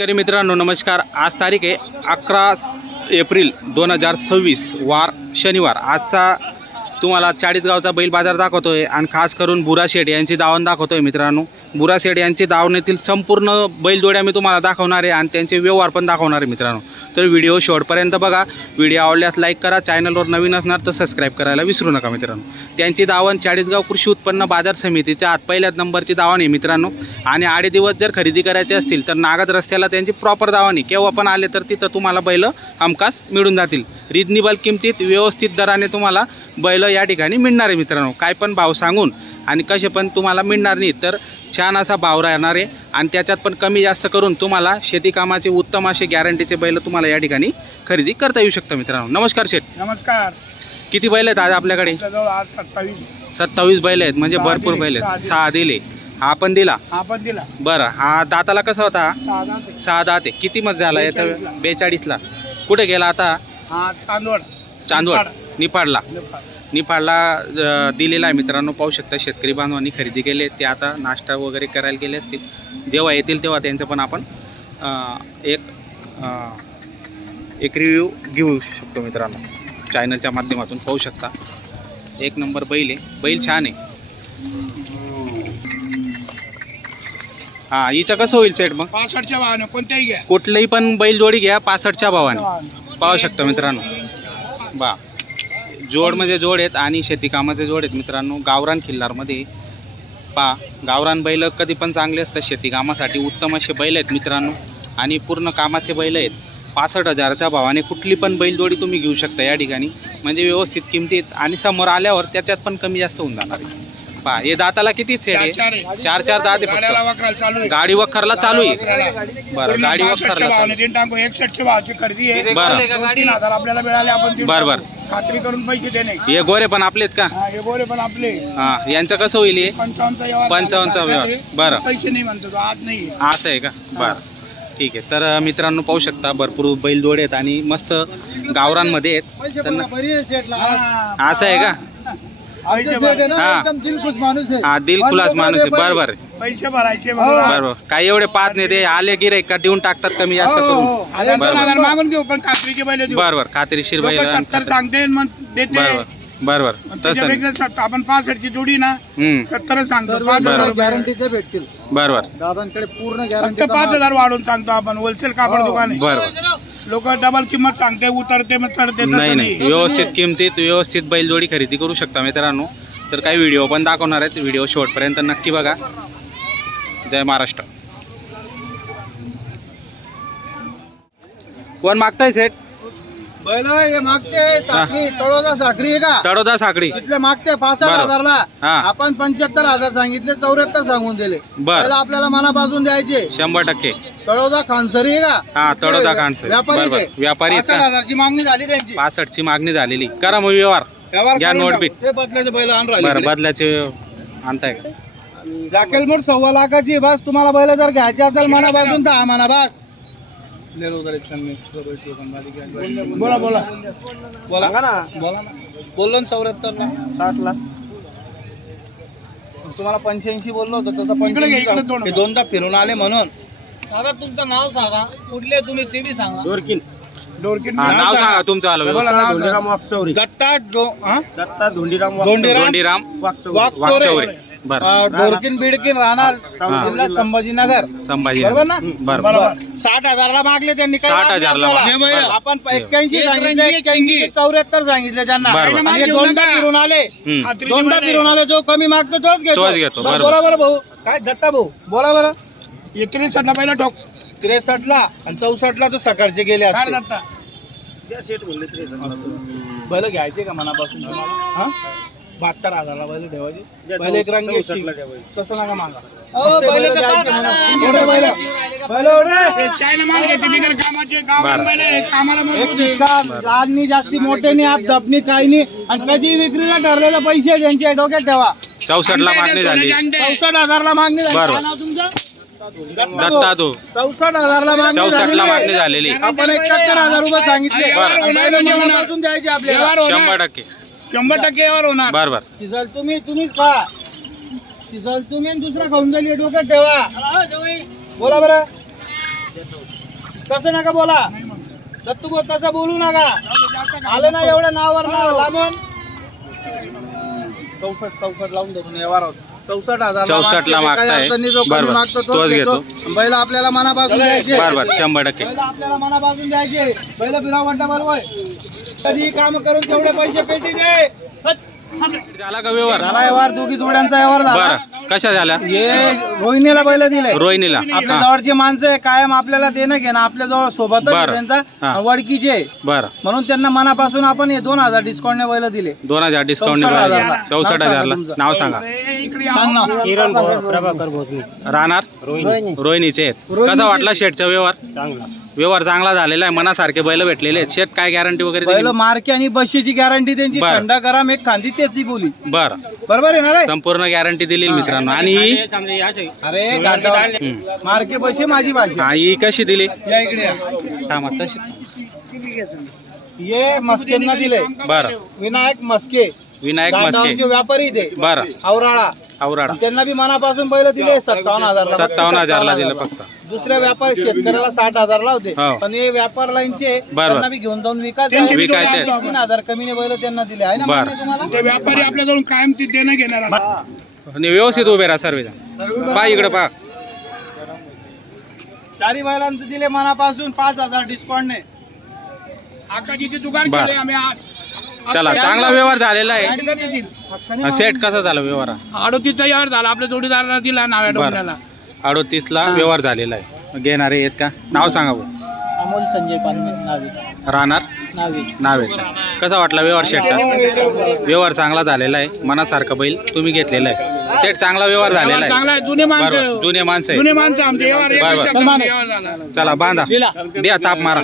शेतकरी मित्रांनो नमस्कार। आज तारीख आहे 11 एप्रिल 2026 वार शनिवार। आजचा तुम्हाला चाळीसगावचा बैल बाजार दाखवतोय आणि खास करून बुरा शेठ यांची दावण दाखवतोय मित्रांनो। बुरा शेठ यांची दावणीतील संपूर्ण बैलजोड्या मी तुम्हाला दाखवणार आहे आणि त्यांचे व्यवहार पण दाखवणार आहे मित्रांनो। तर व्हिडिओ शेवटपर्यंत बघा। व्हिडिओ आवडल्यास लाईक करा, चॅनलवर नवीन असणार तर सबस्क्राईब करायला विसरू नका मित्रांनो। त्यांची दावण चाळीसगाव कृषी उत्पन्न बाजार समितीच्या आत पहिल्याच नंबरची दावण आहे मित्रांनो। आणि आडे दिवस जर खरेदी करायची असतील तर नागद रस्त्याला त्यांची प्रॉपर दावण आहे। केव्हा पण आले तर तिथं तुम्हाला बैल हमखास मिळून जातील। रिजनेबल किमतीत व्यवस्थित दराने तुम्हाला बैल या ठिकाणी मिळणार आहे मित्रांनो। काय पण भाव सांगून आणि कसे पण तुम्हाला मिळणार नाही, तर छान असा भाव राहणार आहे आणि त्याच्यात पण कमी जास्त करून तुम्हाला शेती कामाचे उत्तम असे गॅरंटीचे बैल तुम्हाला या ठिकाणी खरेदी करता येऊ शकतं मित्रांनो। नमस्कार शेठ। नमस्कार। किती बैल आहेत आज आपल्याकडे? आज 27 बैल आहेत, म्हणजे भरपूर बैल आहेत। 6 दिले, हा पण दिला? हा पण दिला। बरं, हा दाताला कसा होता? 6 दात आहे। किती मध्ये झाला याचा? 42ला। कुठे गेला आता? हा चांदवड निफाडला दिलेला आहे मित्रांनो। पाहू शकता शेतकरी बांधवांनी खरेदी केले, ते आता नाश्ता वगैरे करायला गेले असतील। जेव्हा येतील तेव्हा त्यांचं पण आपण एक रिव्ह्यू घेऊ शकतो मित्रांनो चॅनलच्या माध्यमातून। पाहू शकता एक नंबर बैल आहे, बैल छान आहे। हा, हिचं कसं होईल सेट मग? 65च्या भावाने कोणत्याही घ्या, कुठलंही पण बैल जोडी घ्या 65च्या भावाने। पाहू शकता मित्रांनो बा, जोड म्हणजे जोड आहेत आणि शेती कामाचे जोड आहेत मित्रांनो। गावरान खिल्लारमध्ये पा गावरान बैल कधी पण चांगले असतात, शेती कामासाठी उत्तम असे बैल आहेत मित्रांनो आणि पूर्ण कामाचे बैल आहेत। 65,000च्या भावाने कुठली पण बैलजोडी तुम्ही घेऊ शकता या ठिकाणी, म्हणजे व्यवस्थित किमतीत आणि समोर आल्यावर त्याच्यात पण कमी जास्त होऊन जाणार आहे। पा हे दाताला किती सेट आहे? 4 दात आहे फक्त। गाडी वखरला चालू आहे। बरं, गाडी वखरला चालू आहे। 61च्या भावाची खरेदी आहे। बरं, 3,000 आपल्याला मिळाले, आपण बरं खात्री करून पैसे देणे। हे गोरे पण आपलेत का? हे गोरे पण आपले। हा, यांचं कसं होईल? हे 55चा व्यवहार। बरं, पैसे नाही म्हणतो तो, आज नाही असं आहे का? बरं, ठीक आहे। तर मित्रांनो पाहू शकता भरपूर बैलजोडे आहेत आणि मस्त गावरांमध्ये आहेत। असं आहे का? दिलखुश माणूस आहे। हा, दिलखुलास माणूस आहे। बरोबर, पैसे भरायचे बरोबर। काही एवढे पाहत नाही ते, आले गिरे का देऊन टाकतात कमी जास्त करून। बरोबर, मागून घेऊ पण खात्रीचे बैल देऊ। बरोबर, खात्रीशीर बैल। 70 सांगते मग देते। बरोबर तसं आपण 65ची जोडी ना 70 सांगतो। 5,000 गॅरंटीचे भेटतील बरोबर। दादांकडे पूर्ण फक्त गॅरंटी 5,000 वाढून सांगतो आपण। होलसेल कापड दुकान आहे। बरोबर, लोक डबल किंमत सांगते, उतरते मग चढते। नाही, व्यवस्थित किमतीत व्यवस्थित बैलजोडी खरेदी करू शकता मित्रांनो। तर काही व्हिडिओ पण दाखवणार आहेत, व्हिडिओ शेवटपर्यंत नक्की बघा। जय महाराष्ट्र। कोण मागताय सेट? बैल हे मागते साखरी, तळोदा साखरी आहे का? तळोदा साखरी इथले मागते 65,000 ला। हा, आपण 75,000 सांगितले, 74 सांगून दिले। बरं, बैल आपल्याला मनापासून द्यायचे। 100%। तळोदा खानसरी आहे का? हा, तळोदा खानसरी व्यापारी बरोबर, व्यापारी आहेत का? 65,000 ची मागणी झाली त्यांची। 65ची मागणी झालेली। करा मग व्यवहार, घ्या नोटबीट। ते बदलाचे बैल आणून बरं, राहिले। बदलाचे आणताय का? जाकेल मोठ 1.25 लाखाची बस। तुम्हाला बैल जर घ्यायचे असेल मनापासून तर म्हणा बस। बोला बोला बोला ना, बोला ना। बोललो ना 74 ला, 60 ला। तुम्हाला 85 बोललो होतो, तसं 85 ते दोनदा फिरून आले म्हणून। दादा तुमचं नाव सांगा, कुठले तुम्ही ते बी सांगा। डोरकीन हा, नाव सांगा तुमचं आलं। धोंडीराम दत्ता धोंडीराम वाकचौरे। बरं, ढोरकीन बिडकीन राहणार जिल्हा संभाजीनगर, संभाजी बरोबर ना? बरोबर। 60,000 ला मागले त्यांनी। काय 60,000 ला आपल्याला? मागले। आपण 81 सांगितले, 81 74 सांगितले त्यांना। बरोबर। आणि हे दोनदा फिरून आले, दोनदा फिरून आले। जो कमी मागतो तोच तोच घेतो, घेतो। बरोबर। बोला बरं भाऊ, काय दत्ता भाऊ बोला बरं। 63 पहिला ठोक 63 ला आणि 64 ला तर सकाळचे गेले असते। जाता बैल घ्यायचे का मनापासून तुम्हाला? हा, 72,000 ला बैल ठेवायचे। बैल एक रंग तसं नका मागा। चायना माल घेते बिगर कामाचे। गावाला बैल आहे, कामाला मजबूत आहे। लहाननी जास्ती मोठे नाही, आप दपनी काही नाही आणि कधी विक्रीला ठरलेले पैसे ज्यांचे डोक्यात ठेवा। 64 ला मागणी झाली। 64,000 ला मागणी झाली। बरोबर। काय नाव तुमचं? दत्ता तो 64,000 ला मागणी 64 ला मागणी झाली। झालेली। आपण 71,000 रुपये सांगितले। बरं। बैल मनापासून द्यायचे आपल्याला। 100%। 100% यावर होणार। बरोबर। शिजल तुम्हीच खा, शिजल तुम्ही आणि दुसरा खाऊन जाईल, हे डोक्यात ठेवा। बोला बरं। तसं नका बोला दत्तू भाऊ, तसं बोलू नका. आलं ना एवढं नावावर ना लांबून 64 लावून देतो व्यवहार 64,000 64 मागताय. बरोबर. तोच घेतो. बैल आपल्याला मनापासून द्यायचे. बरोबर 100%. बैल आपल्याला मनापासून द्यायचे. बैल बिरावंटा बोलवाय कधी काम करून तेवढे पैसे पेटी दे. झाला का व्यवहार? झाला व्यवहार, दोघी जोड्यांचा व्यवहार झाला. बरं कशा झाल्या? हे रोहिणीला बैल दिले. रोहिणीला आपल्या हा. जवळचे माणसं आहे, कायम आपल्याला देणं घेणं आपल्या जवळ सोबतच आहे बरं. त्यांचा हा. वडकीचे आहे. बरं म्हणून त्यांना मनापासून आपण हे 2,000 डिस्काउंटने बैल दिले. 2000 डिस्काउंट 64,000 ला. 64,000 नाव सांगा. राहणार रोहिणीचे आहेत. कसा वाटला शेटचा व्यवहार? व्यवहार चांगला झालेला आहे. मनासारखे बैल भेटलेले आहेत. शेट काय गॅरंटी वगैरे बैल दिली? मार्के आणि बशीची गॅरंटी त्यांची. बरं. थंडा गरम एक खांदी त्याची बोली. बरं बरोबर आहे ना रे? संपूर्ण गॅरंटी दिली मित्रांनो. आणि ही अरे गाठावर. मार्के बशी माझी भाषा. हा, ही कशी दिली? या इकडे या. थांबा तशी. हे मस्केंना दिले. बरं विनायक मस्के विनायक गाठावरचे मस्के. व्यापारी ते बरं औराळा. औराडा त्यांना बी मनापासून बैल दिले 57,000 57,000 ला दिलं फक्त. दुसऱ्या व्यापारी शेतकऱ्याला 60,000 ला होते. हो. पण हे व्यापार लाईनचे बरं. त्यांना बी घेऊन जाऊन विकायचे. 3,000 कमीने बैल त्यांना दिले आहे ना बरं. मान्य तुम्हाला? ते व्यापारी आपल्याजवळून कायम ती देणं घेणार आणि व्यवस्थित उभे राहा सर्व. पा इकडे पा. चारी बैलांचं दिले मनापासून 5,000 डिस्काउंटने. आकाजीचे दुकान बरं. केले आम्ही चला चांगला व्यवहार झालेला आहे. सेट कसा झाला व्यवहार? 38चा यावर झाला आपल्या जोडीदाराला दिला नाव्या डोंगऱ्याला. 38ला व्यवहार झालेला आहे. घेणारे आहेत का? नाव सांगा भाऊ. अमोल संजय नावे राहणार नावे नावेचा. कसा वाटला व्यवहार शेटचा? व्यवहार चांगला झालेला आहे. मनासारखं बैल तुम्ही घेतलेला आहे. सेट चांगला व्यवहार झालेला चांगला आहे. आहे जुने माणसं बरोबर जुने माणसं जुने आहे. माणसं आमचे व्यवहार एक बरं, बरं. दिवसात व्यवहार झाला. चला बांधा द्या ताप मारा.